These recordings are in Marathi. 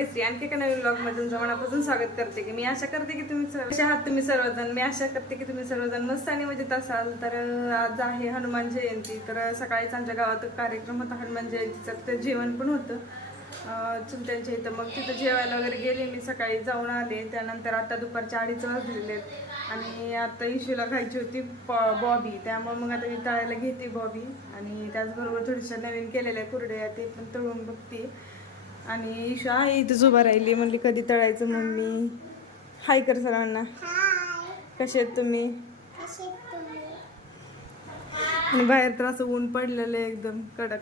भाग्यश्री आणखी एका नवीन ब्लॉगमध्ये तुमचं मनापासून स्वागत करते की मी आशा करते की तुम्ही सर्व- कसे आहात तुम्ही सर्वजण? मी आशा करते की तुम्ही सर्वजण मस्त आणि मजेत असाल. तर आज आहे हनुमान जयंती. तर सकाळीच आमच्या गावात कार्यक्रम होता हनुमान जयंतीचा. तिथं जेवण पण होतं. चुलत्यांच्या इथं. मग तिथं जेवायला वगैरे गेले. मी सकाळी जाऊन आले. त्यानंतर आता दुपारच्या अडीच वाजलेले आहेत. आणि आता इशूला खायची होती बॉबी. त्यामुळे मग आता मी तळायला घेते बॉबी. आणि त्याचबरोबर थोडीशा नवीन केलेल्या कुरड्या. ते पण तळून बघते. आणि इशू आहे इथंच उभा राहिली. म्हणली कधी तळायचं मम्मी? हाय कर सर्वांना कसे आहेत तुम्ही? आणि बाहेर तर असं ऊन पडलेलं आहे एकदम कडक.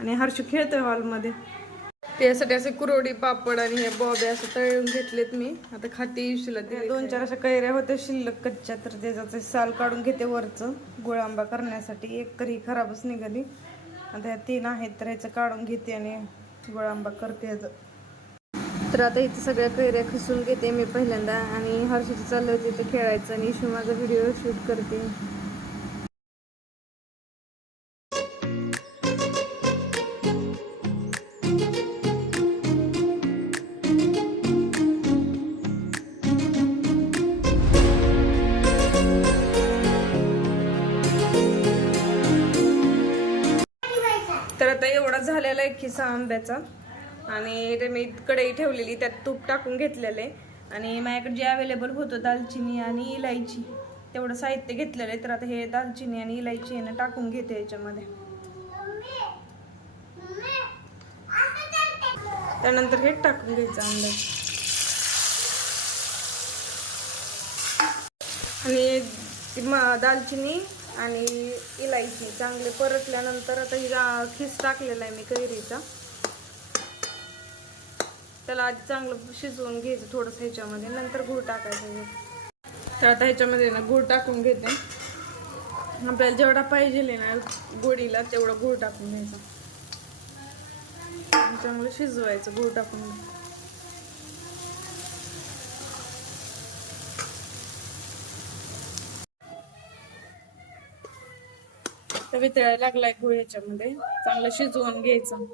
आणि हर्षू खेळतोय हॉलमध्ये. त्यासाठी असे कुरवडी पापड आणि हे बॉबे असं तळून घेतलेत मी. आता खाते इशूला दोन चार अशा कैऱ्या होत्या शिल्लक कच्च्या तर त्याचं साल काढून घेते वरचं. गोळ आंबा करण्यासाठी एक तरी खराबच निघाली. आता ह्या तीन आहेत तर ह्याचं काढून घेते आणि गोळांबा करते ह्याचं तर आता इथं सगळ्या कैऱ्या खिसून घेते मी पहिल्यांदा आणि हर्षीचं चाललं होतं इथं खेळायचं आणि इशू माझा व्हिडिओ शूट करते. एवढा झालेला आहे खिसा आंब्याचा. आणि ते मी कढई ठेवलेली त्यात तूप टाकून घेतलेलं. आहे आणि माझ्याकडे जे अवेलेबल होतं दालचिनी आणि इलायची तेवढं साहित्य घेतलेलं आहे. तर आता हे दालचिनी आणि इलायची आहे ना टाकून घेते याच्यामध्ये. त्यानंतर हे टाकून घ्यायचं आंब्याचं. आणि दालचिनी आणि इलायची चांगले परतल्यानंतर आता ही खिस खीस टाकलेला आहे मी कैरीचा. त्याला आधी चांगलं शिजवून घ्यायचं थोडंसं ह्याच्यामध्ये नंतर गूळ टाकायचं तर आता ह्याच्यामध्ये ना गूळ टाकून घेते. आपल्याला जेवढा पाहिजे ना गोडीला तेवढं गूळ टाकून घ्यायचं. चांगलं शिजवायचं गूळ टाकून. वितळायला लागलाय गूळ याच्यामध्ये. चांगलं शिजवून घ्यायचं.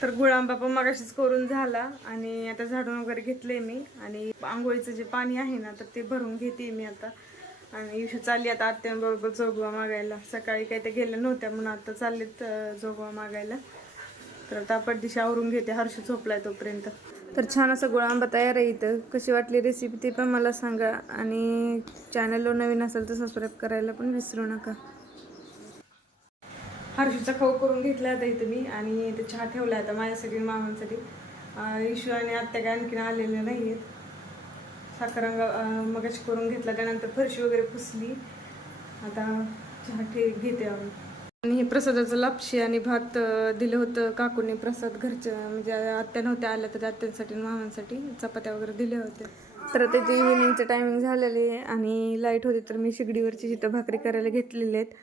तर गुळांबा पण मगाशीच करून झाला आणि आता झाडून वगैरे घेतले मी. आणि आंघोळीचं जे पाणी आहे ना तर ते भरून घेते मी आता. आणि इशू चालली आता आत्यांबरोबर जोगवा मागायला. सकाळी काही ते गेल्या नव्हत्या म्हणून आता चाललेत जोगवा मागायला. तर आता पडदिशी आवरून घेते. हर्ष झोपलाय तोपर्यंत. तर छान असं गोळा आंबा तयार आहे इथं. कशी वाटली रेसिपी ते पण मला सांगा. आणि चॅनलवर नवीन असेल तर सबस्क्राईब करायला पण विसरू नका. हर्षीचा खाऊ करून घेतला आता इथं मी. आणि ते चहा ठेवला आता माझ्यासाठी मामांसाठी. इशू आणि आत्या काय आणखीन आलेले नाही आहेत साखरंग मगाशी करून घेतला त्यानंतर फरशी वगैरे पुसली. आता चहा ठे घेते आम्ही आणि हे प्रसादाचं लापशी आणि भात दिलं होतं काकूने प्रसाद घरच्या म्हणजे आत्या नव्हत्या आल्या तर आत्यांसाठी आणि मामांसाठी चपात्या वगैरे दिल्या होत्या. तर त्याची इव्हिनिंगचं टायमिंग झालेले आहे आणि लाइट होती तर मी शिगडीवरची जिथं भाकरी करायला घेतलेले आहेत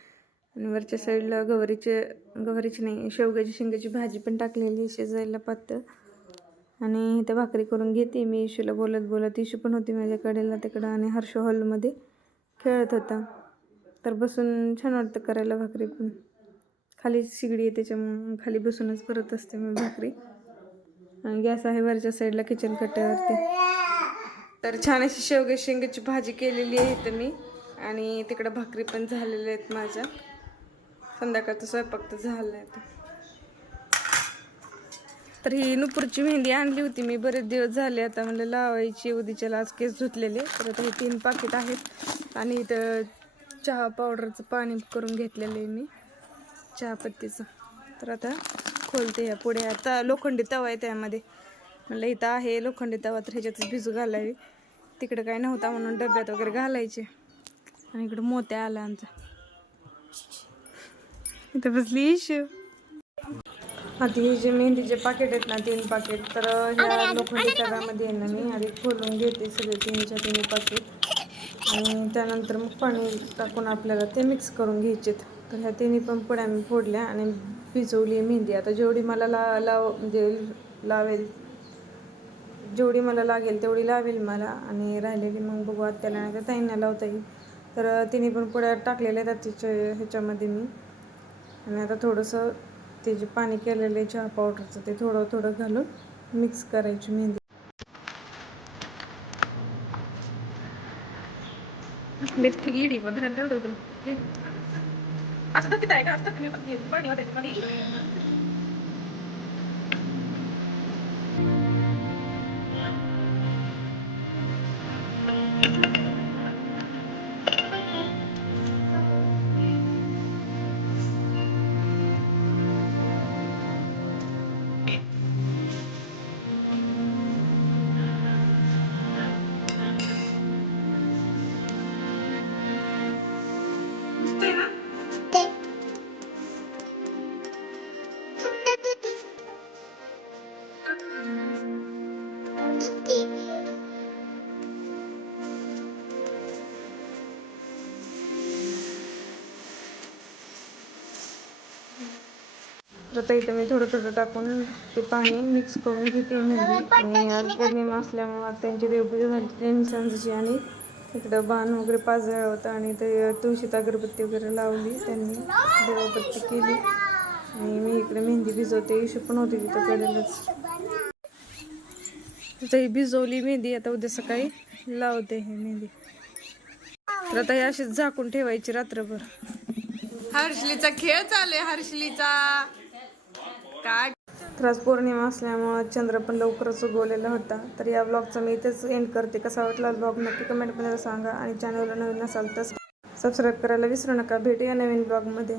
आणि वरच्या साईडला गवारीचे गवारीची नाही शेवग्याची शेंगाची भाजी पण टाकलेली आहे पातळ. आणि इथं भाकरी करून घेते मी. इशूला बोलत बोलत इशू पण होती माझ्या कडेला तिकडं आणि हर्ष हॉलमध्ये खेळत होता. तर बसून छान वाटतं करायला भाकरी पण. खाली शिगडी आहे त्याच्यामुळं खाली बसूनच करत असते मी भाकरी. आणि गॅस आहे वरच्या साईडला किचन कट्ट्यावरती. तर छान अशी शेवगे शेंगाची भाजी केलेली आहे इथं मी. आणि तिकडं भाकरी पण झालेल्या आहेत माझ्या. संध्याकाळचा स्वयंपाक तर झाला आहे तो तर ही नुपूरची मेहंदी आणली होती. मी बरेच दिवस झाले आता म्हणलं लावायची उदीच्या आज केस धुतलेले. तर आता हे तीन पाकिट आहेत. आणि इथं चहा पावडरचं पाणी करून घेतलेलं आहे मी चहापत्तीचं. तर आता खोलते ह्या पुढे. आता लोखंडी तवा आहे त्यामध्ये. म्हणलं इथं आहे लोखंडी तवा तर ह्याच्यातच भिजू घालावी. तिकडं काय नव्हता म्हणून डब्यात वगैरे घालायचे. आणि इकडं मोत्या आला आमचा. इथं बसली इशू. आता हे जे मेहंदीचे पाकिट आहेत ना तीन पाकिट तर ह्या लोखंडी तव्यामध्ये आहे ना मी आधी खोलून घेते सगळे तीनच्या तिन्ही पाकिट आणि त्यानंतर मग पाणी टाकून आपल्याला ते मिक्स करून घ्यायचेत तर ह्या तिन्ही पण पुड्या मी फोडल्या आणि भिजवली मेहंदी. आता जेवढी मला ला लाव म्हणजे लावेल जेवढी मला लागेल तेवढी लावेल मला आणि राहिलेली मग बघू आत्याला नाही तर ताईंना लावता येईल. तर तिन्ही पण पुड्या टाकलेल्या आहेत तिच्या ह्याच्यामध्ये मी. आणि आता थोडंसं ते जे पाणी केलेलं आहे चहा पावडरचं ते थोडं थोडं घालून मिक्स करायची मेहंदी. मेथी आता इथं मी थोडं थोडं टाकून ते पाणी मिक्स करून घेते मेहंदी आणि आज पौर्णिमा असल्यामुळे आज त्यांची देवपूजा झाली. त्यांनी सांजाची आणि इकडं बाण वगैरे पाजळ होता आणि ते तुळशीत अगरबत्ती वगैरे लावली. त्यांनी देवबत्ती केली. आणि मी इकडे मेहंदी भिजवते. इशू पण होती तिथं कडेलच तिथं ही भिजवली मेहंदी. आता उद्या सकाळी लावते हे मेहंदी. तर आता हे अशीच झाकून ठेवायची रात्रभर. हर्षलीचा खेळ चालू आहे. हर्षलीचा काय आज पौर्णिमा असल्यामुळं चंद्र पण लवकरच उगवलेला होता. तर या ब्लॉगचा मी इथेच एंड करते. कसा वाटला ब्लॉग नक्की कमेंटमध्ये सांगा आणि चॅनलला नवीन असाल तर सबस्क्राईब करायला विसरू नका. भेटूया नवीन ब्लॉगमध्ये